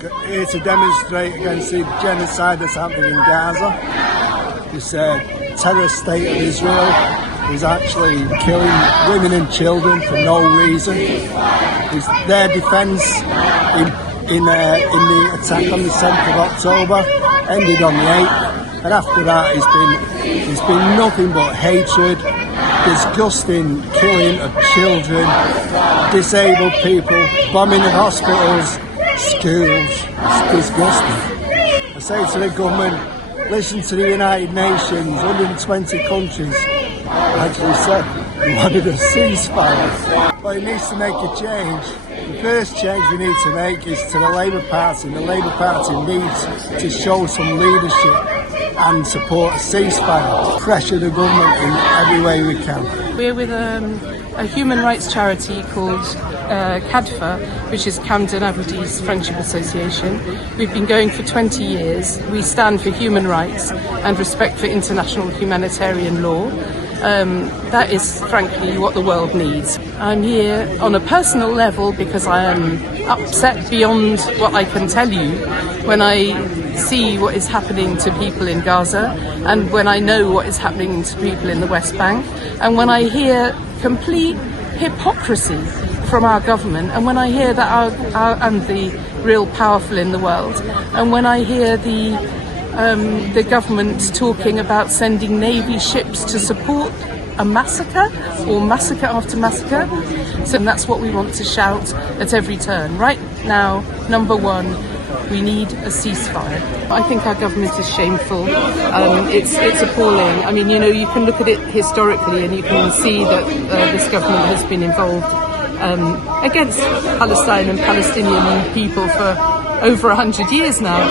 here to demonstrate against the genocide that's happening in Gaza. This terrorist state of Israel is actually killing women and children for no reason. It's their defence in the attack on the 7th of October ended on the 8th, and after that it's been nothing but hatred, disgusting killing of children, disabled people, bombing of hospitals, schools. It's disgusting. I say to the government, listen to the United Nations, 120 countries actually said we wanted a ceasefire. But it needs to make a change. The first change we need to make is to the Labour Party. The Labour Party needs to show some leadership and support a ceasefire. Pressure the government in every way we can. We're with a human rights charity called CADFA, which is Camden Aberdeen's Friendship Association. We've been going for 20 years. We stand for human rights and respect for international humanitarian law. That is frankly what the world needs. I'm here on a personal level because I am upset beyond what I can tell you when I see what is happening to people in Gaza, and when I know what is happening to people in the West Bank, and when I hear complete hypocrisy from our government, and when I hear that our and the real powerful in the world, and when I hear the government talking about sending Navy ships to support a massacre or massacre after massacre. So that's what we want to shout at every turn. Right now, number one, we need a ceasefire. I think our government is shameful. It's appalling. I mean, you know, you can look at it historically and you can see that this government has been involved against Palestine and Palestinian people for over 100 years now,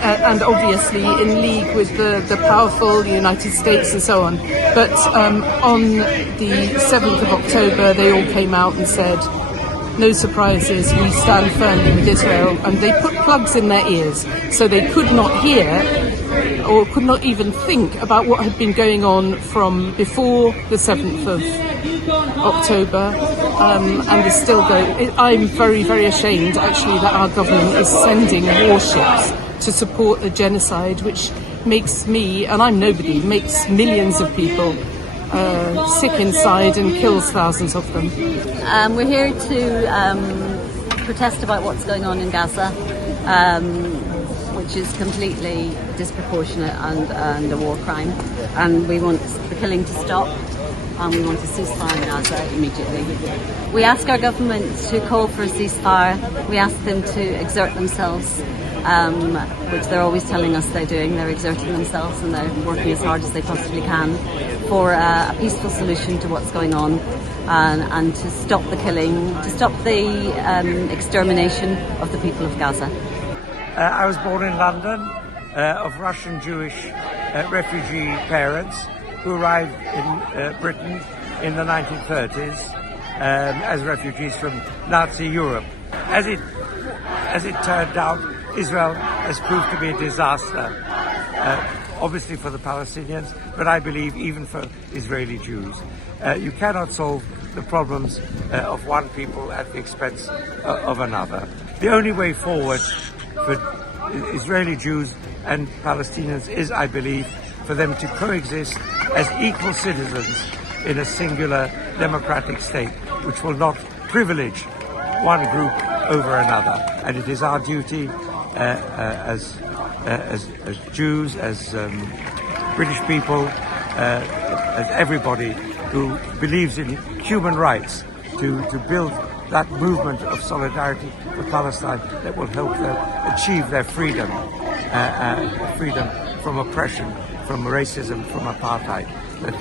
and obviously in league with the powerful the United States and so on. But on the 7th of October, they all came out and said, no surprises, we stand firmly with Israel, and they put plugs in their ears so they could not hear or could not even think about what had been going on from before the 7th of October, and is still going. I'm very, very ashamed actually that our government is sending warships to support a genocide which makes me, and I'm nobody, makes millions of people sick inside and kills thousands of them. We're here to protest about what's going on in Gaza, which is completely disproportionate and a war crime, and we want the killing to stop. And we want a ceasefire in Gaza immediately. We ask our government to call for a ceasefire. We ask them to exert themselves, which they're always telling us they're doing. They're exerting themselves and they're working as hard as they possibly can for a peaceful solution to what's going on, and to stop the killing, to stop the extermination of the people of Gaza. I was born in London of Russian Jewish refugee parents who arrived in Britain in the 1930s as refugees from Nazi Europe. As it turned out, Israel has proved to be a disaster, obviously for the Palestinians, but I believe even for Israeli Jews. You cannot solve the problems of one people at the expense of another. The only way forward for Israeli Jews and Palestinians is, I believe, for them to coexist as equal citizens in a singular democratic state, which will not privilege one group over another. And it is our duty as Jews, as British people, as everybody who believes in human rights, to build that movement of solidarity for Palestine that will help them achieve their freedom, freedom from oppression, from racism, from apartheid that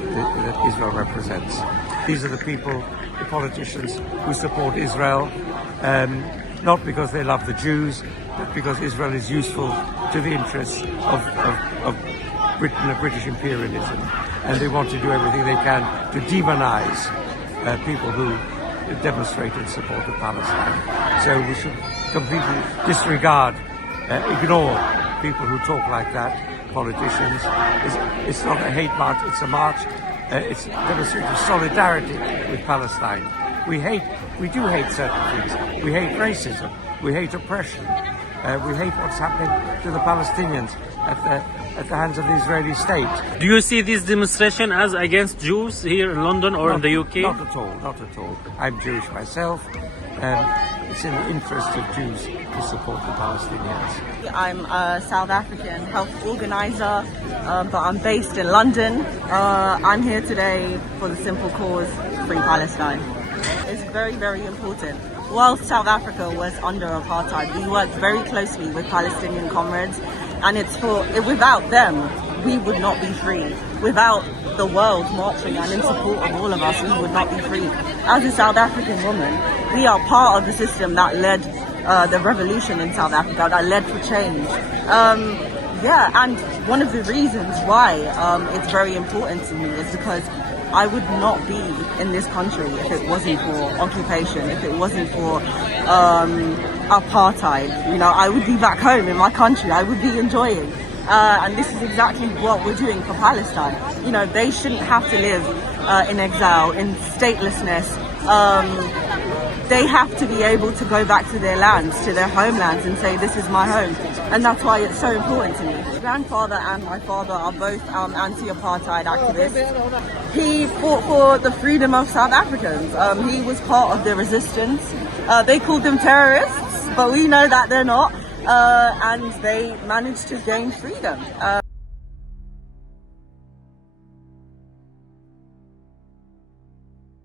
Israel represents. These are the people, the politicians who support Israel, not because they love the Jews, but because Israel is useful to the interests of Britain, of British imperialism, and they want to do everything they can to demonize people who demonstrate in support of Palestine. So we should completely disregard, ignore people who talk like that, politicians. It's not a hate march, it's a march. It's demonstrating solidarity with Palestine. We do hate certain things. We hate racism. We hate oppression. We hate what's happening to the Palestinians at the hands of the Israeli state. Do you see this demonstration as against Jews here in London or in the UK? Not at all, not at all. I'm Jewish myself. It's in the interest of Jews to support the Palestinians. I'm a South African health organizer, but I'm based in London. I'm here today for the simple cause, Free Palestine. It's very, very important. While South Africa was under apartheid, we worked very closely with Palestinian comrades, and without them, we would not be free. Without the world marching and in support of all of us, we would not be free. As a South African woman, we are part of the system that led the revolution in South Africa, that led for change. And one of the reasons why it's very important to me is because I would not be in this country if it wasn't for occupation, if it wasn't for apartheid. You know, I would be back home in my country. I would be enjoying. And this is exactly what we're doing for Palestine. You know, they shouldn't have to live in exile, in statelessness. They have to be able to go back to their lands, to their homelands, and say, this is my home. And that's why it's so important to me. My grandfather and my father are both anti-apartheid activists. He fought for the freedom of South Africans. He was part of the resistance. They called them terrorists, but we know that they're not. And they managed to gain freedom.